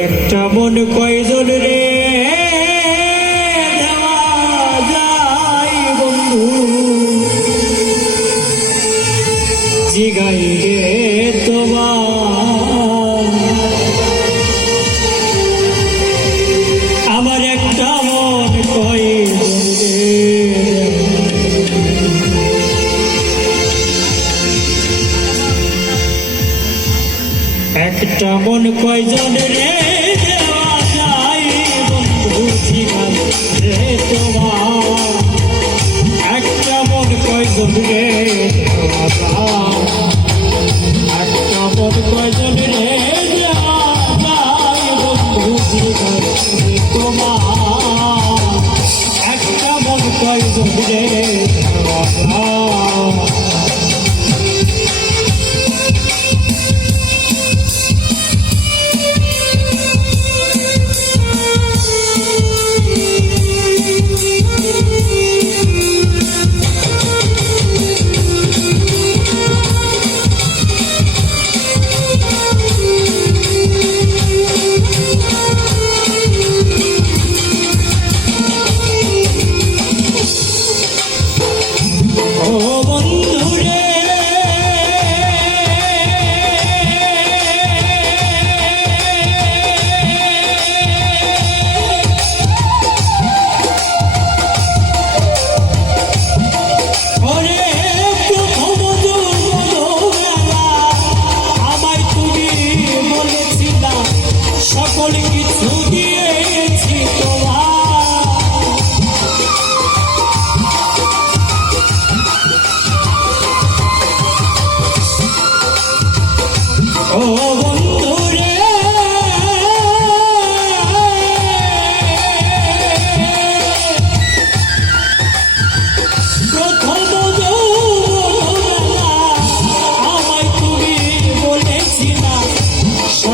একটা মন কয়জন রে? একটা মন কয়জন রে দেওয়া যায় বন্ধু একটা মন কয়জন রে একটা মন কয়জন রে তোমার? একটা মন কয়জন রে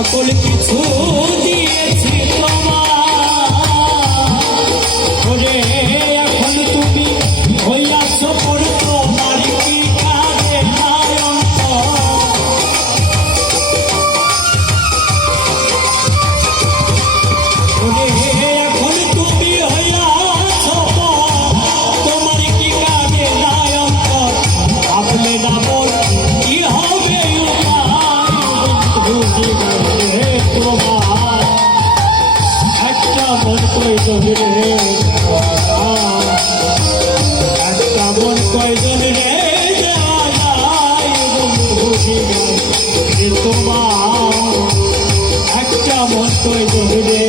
সকল কিছু দিয়েছি তোমার এখন তুমি হইয়াছ পড়ত নারী কি তোমার একটা মন কয়জন রে একটা মন কয়জন রে তোমার একটা মন কয়জন রে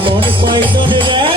আমন পয়সা